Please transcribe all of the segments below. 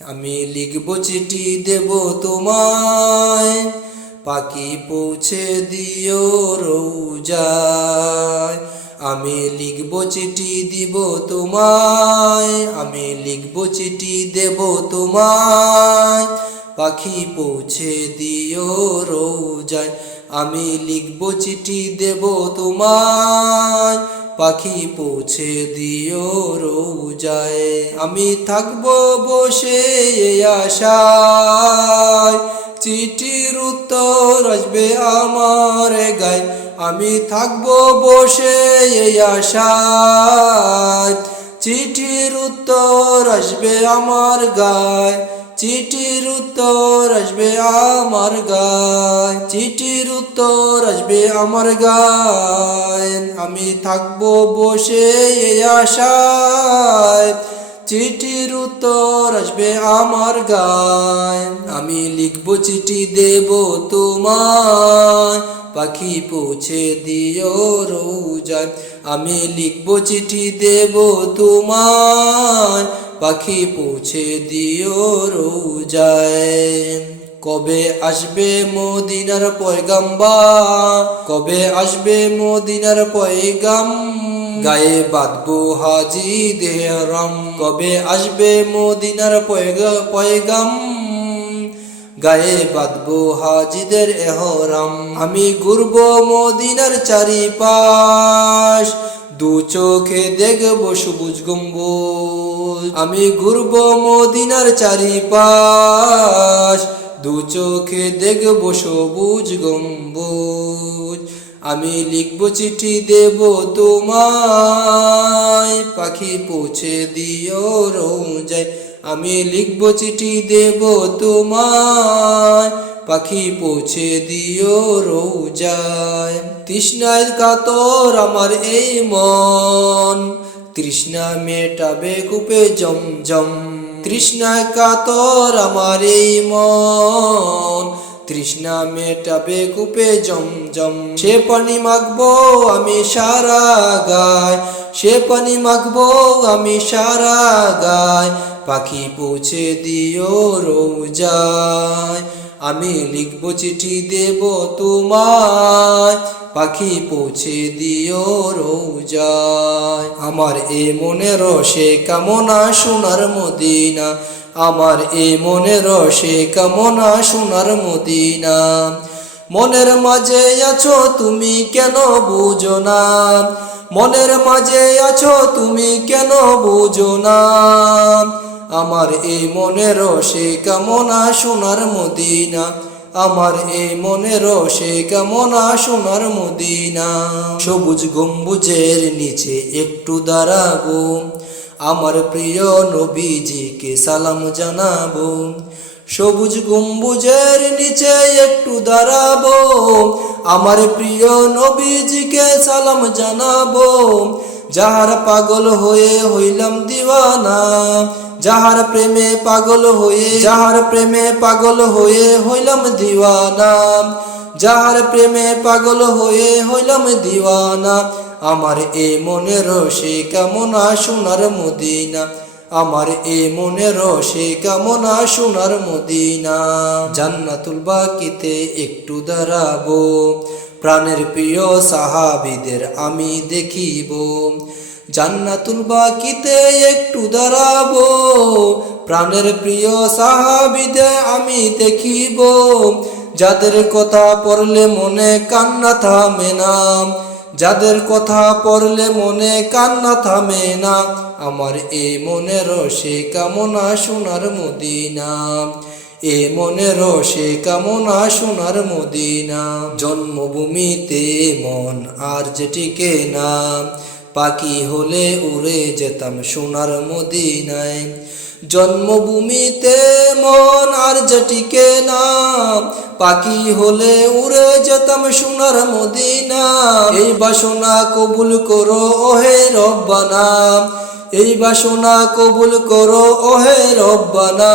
আমি লিখব চিঠি দেব তোমায়, পাখি পৌঁছে দিও রোজায়। আমি লিখব চিঠি দিব তোমায়, আমি লিখব চিঠি দেব তোমায়, পাখি পৌঁছে দিও রোজায়। আমি লিখব চিঠি দেব তোমায়, পাখি পৌঁছে দিও রোজায়। আমি থাকবো বসে এই আশায়, চিঠির উত্তর আসবে আমার গায়ে। আমি থাকবো বসে এই আশায়, চিঠির উত্তর আসবে আমার গায়ে। চিঠির উত্তর আসবে আমার গায়ে, চিঠির উত্তর আসবে আমার গায়ে। আমি থাকবো বসে এই আশায়, চিঠির উত্তর আসবে আমার গায়ে। আমি লিখব চিঠি দেব তোমায়, পাখি পৌঁছে দিও রোজায়। আমি লিখব চিঠি দেব তোমায়, পাখি পৌঁছে দিও রোজায়। কবে আসবে মদিনার পয়গাম্বর, কবে আসবে মদিনার পয়গাম, গায়ে বাঁধবো হাজিদের ইহরাম। কবে আসবে মদিনার পয়গাম, গায়ে বাঁধবো হাজিদের ইহরাম। আমি ঘুরবো মদিনার চারিপাশ, দু চোখে দেখবো সবুজ গম্বুজ। আমি ঘুরবো মদিনার চারিপাশ, দু চোখে দেখবো সবুজ গম্বুজ। আমি লিখব চিঠি দেব তোমায়, পাখি পৌঁছে দিও রোজায়। আমি লিখব চিঠি দেব তোমায়, পাখি পৌঁছে দিও রোজায়। তৃষ্ণায় কাতর আমার এই মন, তৃষ্ণা মেটাবে কূপে জমজম। তৃষ্ণায় কাতর আমার এই মন, তৃষ্ণা মেটাবে কূপে জমজম। সে পানি মাখবো আমি সারা গায়, সে পানি মাখবো আমি সারা গায়, পাখি পৌঁছে দিও রোজায়। আমি লিখব চিঠি দেব তোমায়, পাখি পৌঁছে দিও রোজায়। আমার এ মনের রসে কামনা সোনার মদিনা, আমার এ মনের রসে কামনা সোনার মদিনা। মনের মাঝে আছো তুমি কেন বুঝো না, মনের মাঝে আছো তুমি কেন বুঝো না। আমার এই মনের রসে কামনা সোনার মদিনা, আমার এই মনের রসে কামনা সোনার মদিনা। সবুজ গম্বুজের নিচে একটু দাঁড়াবো, আমার প্রিয় নবীজিকে সালাম জানাবো। সবুজ গম্বুজের নিচে একটু দাঁড়াবো, আমার প্রিয় নবীজিকে সালাম জানাবো। যাহার পাগল হয়ে হইলাম দিওয়ানা, যাহার প্রেমে পাগল হয়ে, যাহার প্রেমে পাগল হয়ে হইলাম দিওয়ানা, যাহার প্রেমে পাগল হয়ে হইলাম দিওয়ানা। আমার এ মনের রসে কামনা সোনার মদিনা, আমার এ মনের রসে কামনা সোনার মদিনা। জান্নাতুল বাকিতে একটু দাঁড়াবো, প্রাণের প্রিয় সাহাবীদের আমি দেখিব। জান্নাতুল বাকিতে একটু দাঁড়াবো, প্রাণের প্রিয় সাহাবীদের আমি দেখিব। যাদের কথা পড়লে মনে কান্না থামে না, যাদের কথা পড়লে মনে কান্না থামে না। আমার এ মনের রসে কামনা সোনার মদিনা, এ মনের রসে কামনা সোনার মদিনা। জন্মভূমিতে মন আর যে টিকে না, পাখি হলে উড়ে যেতাম সোনার মদিনায়। জন্মভূমিতে মন আর যে টিকে না, পাখি হলে উড়ে যেতাম সোনার মদিনা। এই বাসনা কবুল করো ওহে রব্বানা, এই বাসনা কবুল করো ওহে রব্বানা।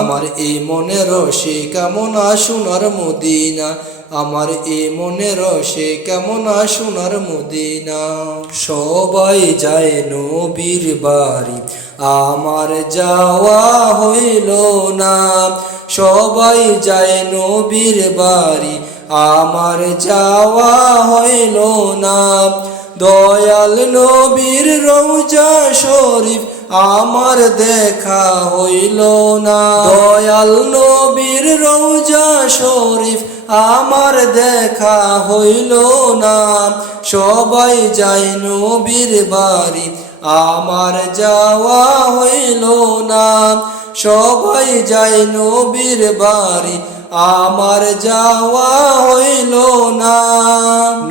আমার এই মনের রসে কামনা সোনার মদিনা, আমার এ মনের রসে কামনা সোনার মদিনা। সবাই যায় নবীর বাড়ি, আমার যাওয়া হইল না। সবাই যায় নবীর বাড়ি, আমার যাওয়া হইল না। দয়াল নবীর রওজা শরীফ আমার দেখা হইল না। দয়াল নবীর রওজা শরীফ আমার দেখা হইল না। সবাই যায় নবীর বাড়ি, আমার যাওয়া হইল না। সবাই যায় নবীর বাড়ি, আমার যাওয়া হইল না।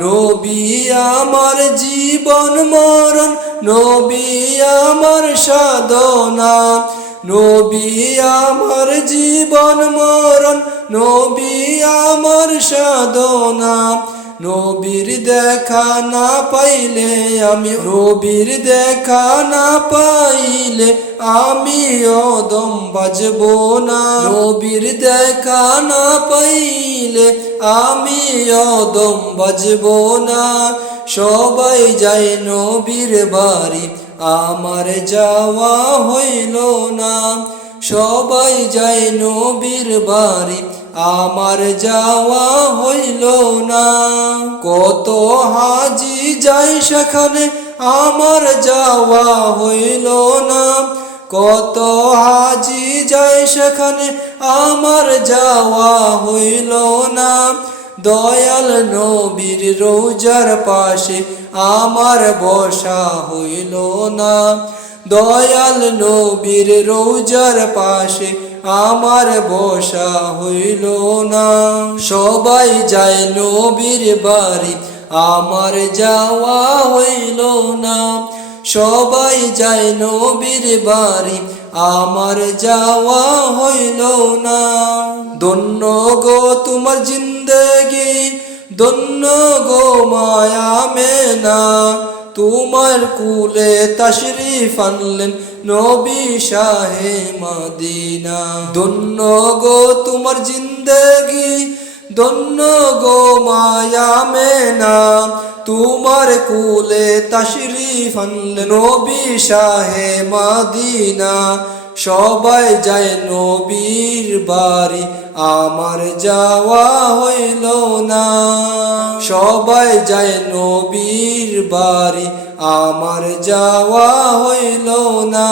নবী আমার জীবন মরণ, নবী আমার সাধনা। নবী আমার জীবন মরণ, নবী আমার সাধনা। নবীর দেখা না পাইলে আমি, নবীর দেখা না পাইলে আমি অদম বাজব না। নবীর দেখা না পাইলে আমি অদম বাজব না। সবাই যায় নবীর বাড়ি, আমার যাওয়া হইল না। সবাই যায় নবীর বাড়ি, আমার যাওয়া হইল না। কত হাজি যায় সেখানে, আমার যাওয়া হইল না। কত হাজি যায় সেখানে, আমার যাওয়া হইল না। দয়াল নবীর রওজার পাশে আমার বসা হইল না। দয়াল নবীর রওজার পাশে আমার বসা হইল না। সবাই যায় নবীর বাড়ি, আমার যাওয়া হইল না। সবাই যায় নবীর বাড়ি, আমার যাওয়া হইল না। ধন্য গো তোমার জিন্দেগি, ধন্য গো মায়া মেনা। তোমার কুলে তাশরিফ আনলেন নবী শাহে মদিনা। ধন্য গো তোমার জিন্দেগি, ধন্য গো মায়া মেনা। তোমার কুলে তাশরিফ আনলেন নবী শাহে মদিনা। সবাই যায় নবীর বাড়ি, আমার যাওয়া হইল না। সবাই যায় নবীর বাড়ি, আমার যাওয়া হইল না।